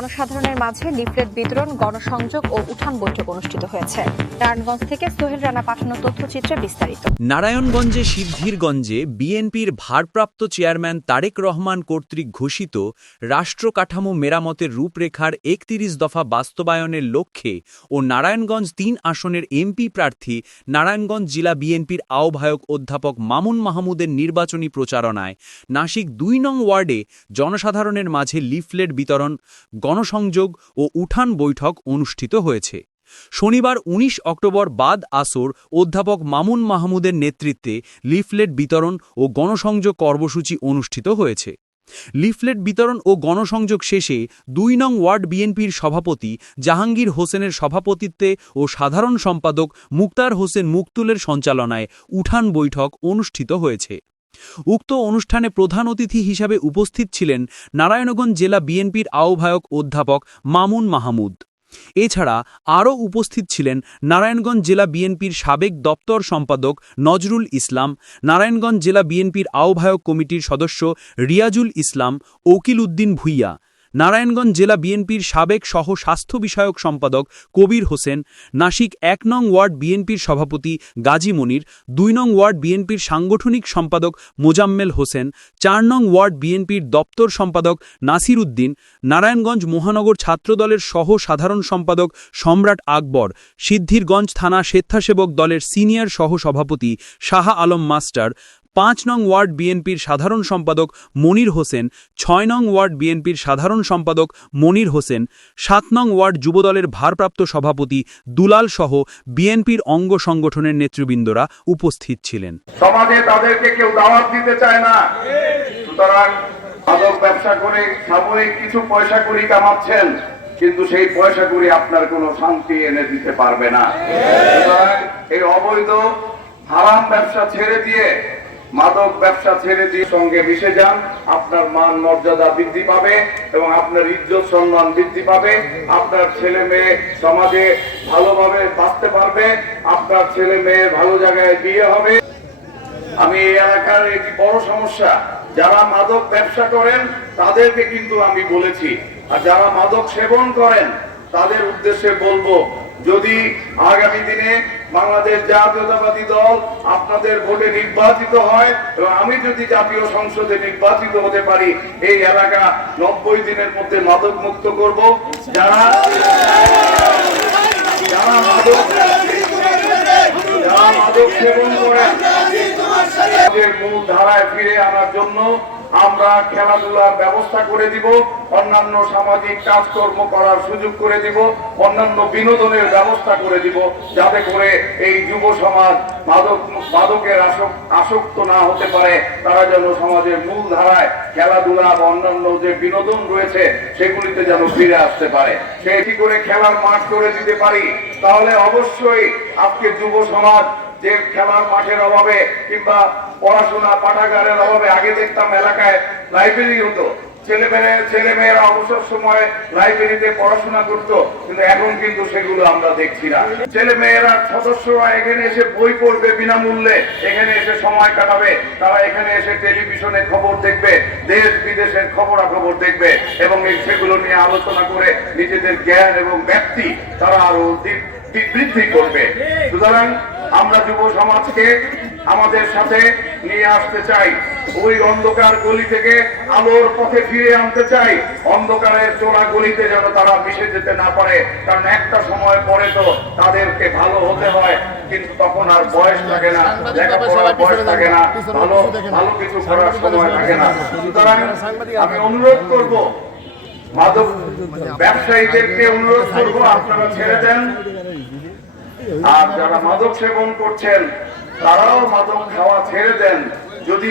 জনসাধারণের মাঝে লিফলেট বিতরণ, গণসংযোগ ও উঠান বৈঠক অনুষ্ঠিত হয়েছে। নারায়ণগঞ্জ থেকে সোহেল রানা পাঠানো তথ্যচিত্রে বিস্তারিত। নারায়ণগঞ্জে সিদ্ধিরগঞ্জে বিএনপির ভারপ্রাপ্ত চেয়ারম্যান তারেক রহমান কর্তৃক ঘোষিত রাষ্ট্র কাঠামো মেরামতের রূপরেখার একত্রিশ দফা বাস্তবায়নের লক্ষ্যে ও নারায়ণগঞ্জ তিন আসনের এমপি প্রার্থী নারায়ণগঞ্জ জেলা বিএনপির আহ্বায়ক অধ্যাপক মামুন মাহমুদের নির্বাচনী প্রচারণায় নাসিক দুই নং ওয়ার্ডে জনসাধারণের মাঝে লিফলেট বিতরণ গণসংযোগ ও উঠান বৈঠক অনুষ্ঠিত হয়েছে। শনিবার ১৯ অক্টোবর বাদ আসর অধ্যাপক মামুন মাহমুদের নেতৃত্বে লিফলেট বিতরণ ও গণসংযোগ কর্মসূচি অনুষ্ঠিত হয়েছে। লিফলেট বিতরণ ও গণসংযোগ শেষে দুই নং ওয়ার্ড বিএনপির সভাপতি জাহাঙ্গীর হোসেনের সভাপতিত্বে ও সাধারণ সম্পাদক মুক্তার হোসেন মুক্তুলের সঞ্চালনায় উঠান বৈঠক অনুষ্ঠিত হয়েছে। উক্ত অনুষ্ঠানে প্রধান অতিথি হিসাবে উপস্থিত ছিলেন নারায়ণগঞ্জ জেলা বিএনপির আহ্বায়ক অধ্যাপক মামুন মাহমুদ। এছাড়া আরও উপস্থিত ছিলেন নারায়ণগঞ্জ জেলা বিএনপির সাবেক দপ্তর সম্পাদক নজরুল ইসলাম, নারায়ণগঞ্জ জেলা বিএনপির আহ্বায়ক কমিটির সদস্য রিয়াজুল ইসলাম, ওকিল উদ্দিন ভুইয়া নারায়ণগঞ্জ জেলা বিএনপির সাবেক সহ স্বাস্থ্য বিষয়ক সম্পাদক কবির হোসেন, নাসিক এক নং ওয়ার্ড বিএনপির সভাপতি গাজী মনির, দুই নং ওয়ার্ড বিএনপির সাংগঠনিক সম্পাদক মোজাম্মেল হোসেন, চার নং ওয়ার্ড বিএনপির দপ্তর সম্পাদক নাসির উদ্দিন, নারায়ণগঞ্জ মহানগর ছাত্রদলের সহ সাধারণ সম্পাদক সম্রাট আকবর, সিদ্ধিরগঞ্জ থানা স্বেচ্ছাসেবক দলের সিনিয়র সহ সভাপতি শাহ আলম মাস্টার পাঁচ নং ওয়ার্ড বিএনপির সাধারণ সম্পাদক মনির হোসেন, ছয় নং ওয়ার্ড বিএনপির সাধারণ সম্পাদক মনির হোসেন, সাত নং ওয়ার্ড যুবদলের ভারপ্রাপ্ত সভাপতি দুলাল সহ বিএনপির অঙ্গ সংগঠনের নেতৃবৃন্দরা উপস্থিত ছিলেন। সমাজে তাদেরকে কেউ দাওয়াত দিতে চায় না। সুতরাং মাদক ব্যবসা করে সাময়িক কিছু পয়সা করি কামাচ্ছেন, কিন্তু সেই পয়সা করি আপনার কোনো শান্তি এনে দিতে পারবে না। এই অবৈধ হারাম ব্যবসা ছেড়ে দিয়ে মাদক ব্যবসা ছেড়ে দিয়ে সঙ্গে মিশে যান, আপনার মান মর্যাদা বৃদ্ধি পাবে এবং আপনার ইজ্জত সম্মান বৃদ্ধি পাবে। আপনার ছেলে মেয়ে সমাজে ভালোভাবে বাঁচতে পারবে, আপনার ছেলে মেয়ে ভালো জায়গায় বিয়ে হবে। আমি এই এলাকার একটি বড় সমস্যা, যারা মাদক ব্যবসা করেন, তাদেরকে কিন্তু আমি বলেছি, আর যারা মাদক সেবন করেন, তাদের উদ্দেশ্যে বলব, যদি আগামী দিনে বাংলাদেশ জাতীয়তাবাদী দল আপনাদের ভোটে নির্বাচিত হয় এবং আমি যদি জাতীয় সংসদে নির্বাচিত হতে পারি, এই এলাকা নব্বই দিনের মধ্যে মাদক মুক্ত করব। যারা যারা মাদক সেবন সমাজের মূল ধারায় ফিরে আনার জন্য আমরা খেলাধুলার ব্যবস্থা করে দিব, অন্যান্য সামাজিক কাজকর্ম করার সুযোগ করে দিব, অন্যান্য বিনোদনের ব্যবস্থা করে দিব, যাতে করে এই যুব সমাজ মাদক, মাদকের আসক- আসক্ত না হতে পারে। তারা যেন সমাজের মূল ধারায় খেলাধুলা বা অন্যান্য যে বিনোদন রয়েছে, সেগুলিতে যেন ফিরে আসতে পারে। সেটি করে খেলার মাঠ করে দিতে পারি? তাহলে অবশ্যই আজকে যুব সমাজ যে খেলার মাঠের অভাবে কিংবা পড়াশোনা, পাঠাগারের অভাবে আগে দেখতাম এলাকায় লাইব্রেরি হতো। ছেলে মেয়ে ছেলে মেয়েরা অবসর লাইব্রেরিতে পড়াশোনা করতো, কিন্তু এখন কিন্তু সেগুলো আমরা দেখছি না। ছেলে মেয়েরা সদস্যরা এখানে এসে বই পড়বে বিনামূল্যে, এখানে এসে সময় কাটাবে, তারা এখানে এসে টেলিভিশনে খবর দেখবে, দেশ বিদেশের খবরাখবর দেখবে, এবং সেগুলো নিয়ে আলোচনা করে নিজেদের জ্ঞান এবং ব্যক্তি তারা আরও বৃদ্ধি করবে। সুতরাং আমরা যুব সমাজকে আমাদের সাথে নিয়ে আসতে চাই। ওই অন্ধকার গলি থেকে আলোর পথে ফিরে আনতে চাই। অন্ধকারের চোরা গলিতে যেন তারা মিশে যেতে না পারে। কারণ একটা সময় পরে তো তাদেরকে ভালো হতে হয় কিন্তু তখন আর বয়স থাকে না লেখাপড়ার বয়স থাকে না ভালো ভালো কিছু করার সময় থাকে না। সুতরাং আমি অনুরোধ করব মাদক ব্যবসায়ীদেরকে অনুরোধ করব আপনারা ছেড়ে দেন। আর যারা মাদক সেবন করছেন তারাও মাদক খাওয়া ছেড়ে দেন। যদি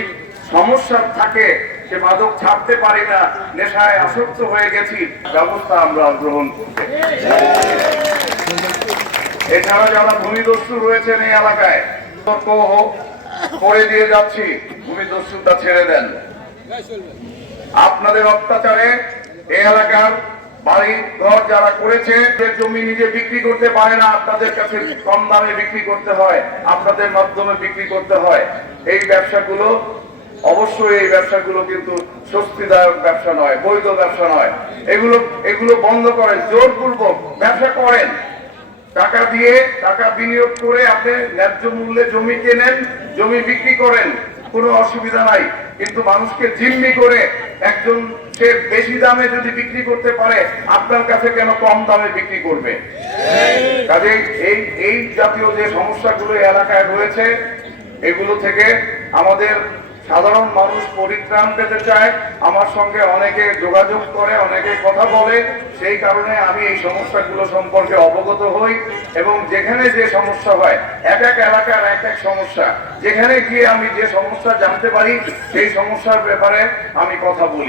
সমস্যা থাকে, সে মাদক ছাড়তে পারি না, নেশায় আসক্ত হয়ে গেছি, ব্যবস্থা আমরা গ্রহণ করতে এছাড়া যারা ভূমিদস্যু রয়েছেন এই এলাকায়, সতর্ক হোক করে দিয়ে যাচ্ছি, ভূমিদস্যুটা ছেড়ে দেন। আপনাদের অত্যাচারে এই এলাকার বাড়ি ঘর যারা করেছে জমি নিজে বিক্রি করতে পারে না আপনাদের কাছে কম দামে বিক্রি করতে হয়, আপনাদের মাধ্যমে বিক্রি করতে হয়। এই ব্যবসাগুলো, অবশ্যই এই ব্যবসাগুলো কিন্তু স্বস্তিদায়ক ব্যবসা নয়, বৈধ ব্যবসা নয়। এগুলো এগুলো বন্ধ করে জোরপূর্বক ব্যবসা করেন। টাকা দিয়ে, টাকা বিনিয়োগ করে আপনি ন্যায্য মূল্যে জমি কেনেন, জমি বিক্রি করেন, কোনো অসুবিধা নাই। কিন্তু মানুষকে জিম্মি করে একজন সে বেশি দামে যদি বিক্রি করতে পারে, আপনার কাছে কেন কম দামে বিক্রি করবে? কাজে এই এই জাতীয় যে সমস্যাগুলো এলাকায় রয়েছে, এগুলো থেকে আমাদের সাধারণ মানুষ পরিত্রাণ পেতে চায়, আমার সঙ্গে অনেকে যোগাযোগ করে, অনেকে কথা বলে, সেই কারণে আমি এই সমস্যাগুলো সম্পর্কে অবগত হই এবং যেখানে যে সমস্যা হয়, এক এক এলাকার এক এক সমস্যা, যেখানে গিয়ে আমি যে সমস্যা জানতে পারি, সেই সমস্যার ব্যাপারে আমি কথা বলি।